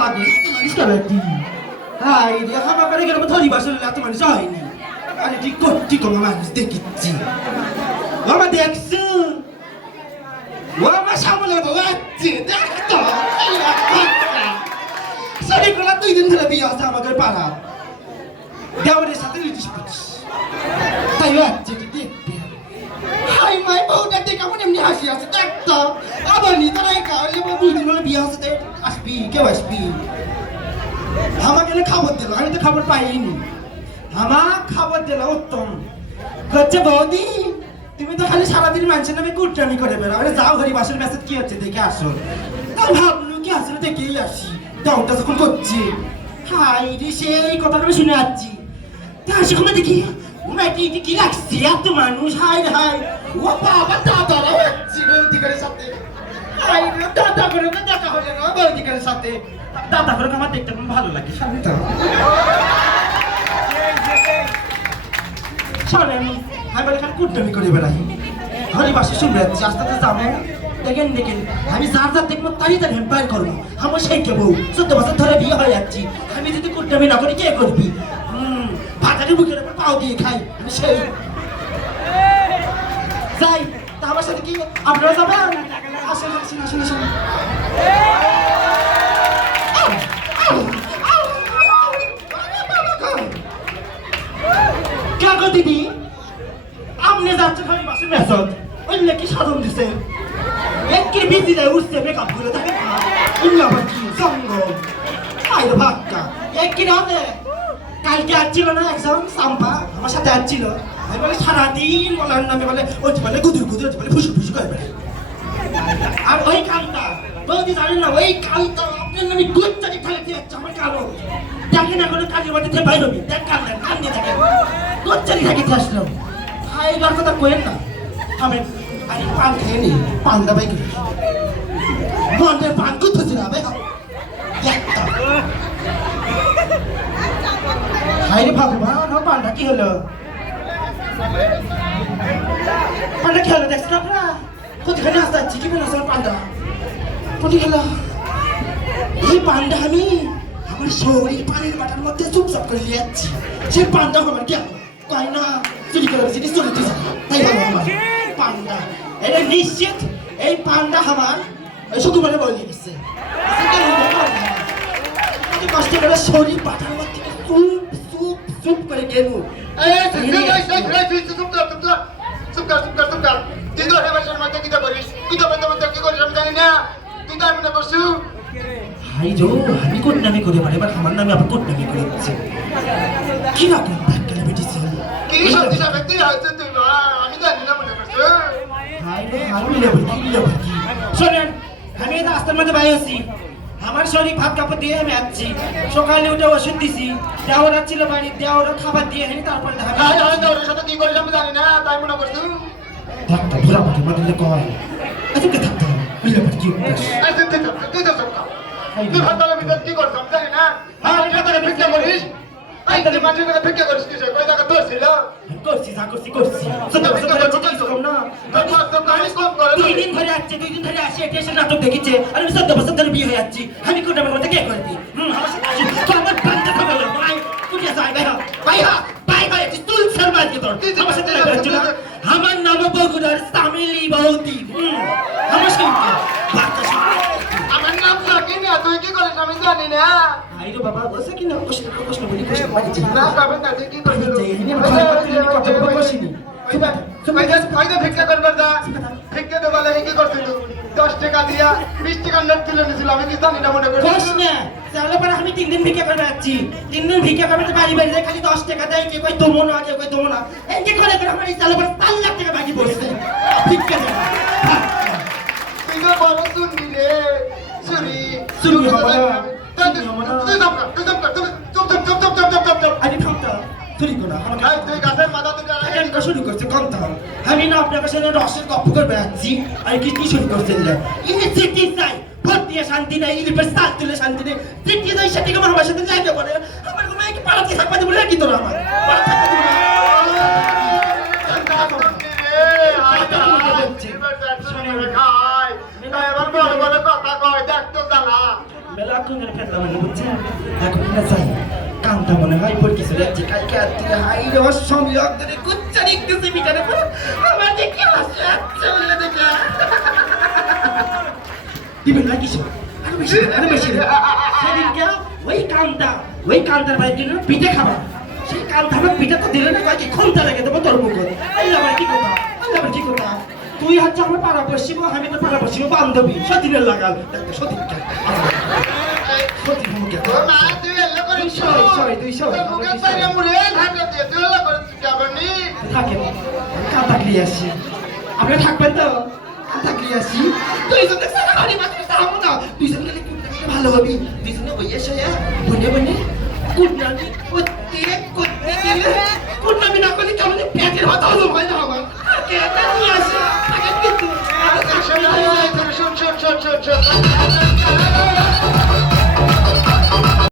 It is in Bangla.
হামাকে মানুষ কেন একটি হাই রে হামাকে গেলে ধরি বাসলে এত মানুষ হয়নি আরে ঠিক মানুষ দেখিচ্ছি বাবা দেখছো বাবা সামনে বাচ্চে দেখতো শরীরগুলা 2 দিন ধরে বিয়ে আছে আমাদের পাড়া দেওয়ারের সাথে লিটিস পিটিস তাই বাচ্চে দেখবে হাই মাই বউটা দেখে কেমন এমনি হাসি আছে দেখতো আবার নি তারা একা হলে 2 দিন ধরে বিয়ে আছে আসবি কেউ আসবি আমাকে খবর দিল আমি তো খবর পাইনি আমার খবর দিল উত্তম হচ্ছে বৌদি তুমি তো খালি সারাদিন মানুষের নামে কুটরামি করে বেড়াও যাও ঘরে বাসের মেসেজ কি হচ্ছে দেখে আসো তাই ভাবলো কি আসলে দেখেই আসি দাউটা যখন করছি হাই রে সেই কথাটা আমি শুনে আসছি তা আসি কমে দেখি মেয়েটি কি লাগছে এত মানুষ হাই হাই ও বাবা দাদারা হচ্ছে বৌদিকারের সাথে হাই রে দাদা করে দেখা হলে না বৌদিকারের সাথে দাদা করে আমার দেখতে খুব ভালো লাগে শান্ত শোনেন আমি বলে খালি কুট্টামি করে বেড়াই ঘরে বাসে শুনবে যাচ্ছি আস্তে আস্তে যাবো দেখেন আমি যার দেখবো তাই তার হেম্পায়ার করবো আমার সেই কে বউ 14 বছর ধরে বিয়ে হয়ে যাচ্ছি আমি যদি কুট্টামি না করি কে করবি ভাতারি বুকের উপর পাও দিয়ে খাই আমি সেই যাই তা আমার সাথে কি আপনারা যাবেন আসেন আসেন আসেন আসেন কাকো দিদি আমনে যাচ্ছে খালি বাসে মেসেজ ওই নাকি সাধন দিছে একই বিজি যায় উঠছে মেকআপ করে থাকে ইন্না বাকি সঙ্গ আইরে ভাগটা একই রাতে কালকে আসছিল না একজন সাম্পা আমার সাথে আসছিল আমি বলে সারাদিন বলার নামে বলে ওই বলে গুদুর বলে ফুসু ফুসু করে বেড়ে আর ওই কালটা বৌদি জানেন না ওই কালটা আপনার নামে গুচ্চারি খেলে দিয়ে যাচ্ছে আমার কালো দেখে না কোনো কাজের বাড়িতে বাইর হবি দেখ কান দিয়ে থাকে গুচ্চারি থাকিতে আসলো এইবার কথা কইেন না আমি আরে পান খেয়ে নি পান দাবাই করি মনের পান কোথায় যাবে হাই রে ভগবান পানটা কি হলো পানটা কি হলো দেখছেন আপনারা কোথায় আসতে যাচ্ছি কি বলে আসলে পানটা কোথায় গেল এই পানটা আমি আমার শরীর পানির বাটার মধ্যে চুপচাপ করে নিয়ে যাচ্ছি সেই পানটা আমার কেন কয় না চুরি করে বেশি চলিতে যায় তাই ভালো আমার পান্ডা এটা নিশ্চিত এই পান্ডা আমার শুধু বলে বলে দিচ্ছে কষ্ট করে শরীর পাঠার মধ্যে চুপ চুপ চুপ করে গেল তুই তো হেবাসের মধ্যে কি করিস তুই তো কি করিস আমি জানি না তুই তো আমি না বসু হাই জো আমি কোন নামে করে পারে এবার আমার নামে আবার কোন নামে করে দিচ্ছে কি রকম ধাক্কা বেটিছে কি সত্যি ব্যক্তি হচ্ছে তুই আমি জানি না মনে করছো হাই রে আমি লেবল কি শুনেন আমি এই রাস্তার মধ্যে বাইরে আছি আমার শরীর ভাত কাপড় দিয়ে আমি আসছি সকালে উঠে ওষুধ দিছি দেওয়ারা ছিল বাড়ি দেওয়ারা খাবার দিয়ে হেনি তারপরে দেওয়ার সাথে কি করিস আমি জানি না তাই মনে করছো ধাক্কা ধরা পাঠে মধ্যে কয় আজকে থাকতে লেবল কি তুই তো সব তুই ভাতালে ভিতর কি করছ আমি জানি না আমি ভাতালে ভিক্ষা করিস আই তুই মানুষের কাছে ভিক্ষা করিস কি কই টাকা তোর ছিল করছি সত্য বছর কম না আমি কম করে 2 দিন ধরে আসছে 2 দিন ধরে আসে এসে নাটক দেখিছে আর আমি 14 বছর ধরে বিয়ে হয়ে যাচ্ছি আমি কোনটা মধ্যে কে করবি আমার সাথে আসি তো আমার পান্তা খাবে না ভাই কুটিয়া যাই ভাই তুই শর্মা কি তোর আমার সাথে লাগছিল আমার নাম বগুড়ার সামিলি বৌদি আমার সাথে আমার নাম সাকি না তুই কি করিস আমি জানি না আইরো বাবা বসে কি না প্রশ্ন বলি না কবে কাজে কি করছিস কথা বলছিস ফায়দা ভিক্ষা করবার দা ভিক্ষা দে বলে কি করছিস তুই 10 টাকা দিয়া 20 টাকা নোট তুলে নিছিল আমি কি জানি না মনে করি কইস না তাহলে পরে আমি 3 দিন ভিক্ষা করতে যাচ্ছি 3 দিন ভিক্ষা করতে বাড়ি যায় খালি 10 টাকা দেয় কে কই তোমো না কে কই তোমো না এই কি করে আমার এই তাহলে পরে 5 লাখ টাকা বাকি পড়ছে ভিক্ষা দে তুই তো বড় শুনবি রে শুনবি বাবা তুই আরে থামতা তুই কোনা তুই গাছের মাথা থেকে আগে শুরু করছিস কমতা আমি না আপনার কাছে রসের গপ্প করে বেড়াচ্ছি আর কি শুরু করছেন ইনি চিঠি চাই ভোট দিয়ে শান্তি নেই ইনি পেস্তাল তুলে শান্তি নেই চিঠি দেয় সেটিকে আমার বাসার সাথে যাইতে পারে আমার মেয়েকে পাড়াতে থাকবা দেবো কি তোর আমার পাড়া থাকতে দেবো মেলাক্ষণ ধরে ফেললাম না বুঝছেন এখন না যাই কান্তা মনে হয় পর কিছু যাচ্ছে কালকে আর থেকে হাই রস সংযোগ ধরে কুচ্চা লিখতেছে বিটারে আমার যে কি হাসি আসছে বলে দেখে দিবেন না কিছু আরো বেশি সেদিনকে ওই কান্তার ভাই দিল পিঠে খাবা সেই কান্তার পিঠে তো দিলে না কয়েক ঘন্টা লেগে দেবো তোর মুখ আল্লাহ কি কথা আল্লাহ কি কথা তুই হচ্ছে আমার পাড়া পশ্চিম আমি তো পাড়া পশ্চিম বান্ধবী সতীনের লাগাল দেখতো সতীন সতীন মুখে মা তুই এলো করিস তুই সই মুখে পাইলে মুড়ে ঢাকা দিয়ে তুই এলো করিস কেমন নি থাকে কাঁথা ক্লিয়ে আসি আপনি থাকবেন তো কাঁথা ক্লিয়ে আসি তুই যদি সারা বাড়ি মাত্র যাবো না তুই যদি গেলে ভালো হবি তুই যদি বইয়ে সইয়া বনে কুটনামি করতে গেলে কুটনামি না করলে কেমন পেটের হাত হজম হয় না আমার কে নিয়ে আসি থাকে কিন্তু শোন